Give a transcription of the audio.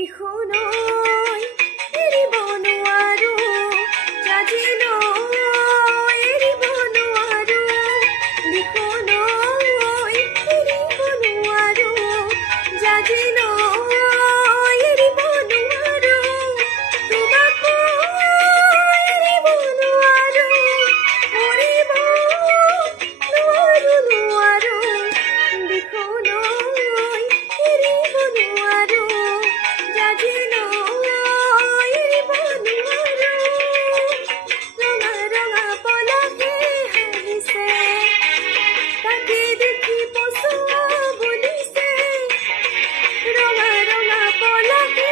বিষণই এৰিব নোৱাৰো, জাজিলৈ এৰিব নোৱাৰো, বিষণই এৰিব নোৱাৰো, জাজিলৈ এৰিব নোৱাৰো, তোমাকো এৰিব নোৱাৰো, মৰিব নোৱাৰো নোৱাৰো, বিষণই এৰিব নোৱাৰো, জাজিলৈ এৰিব নোৱাৰো। ৰঙা ৰঙা পলাশে হাঁহিছে, তাকে দেখি পচুৱা বুলিছে, ৰঙা ৰঙা পলাশে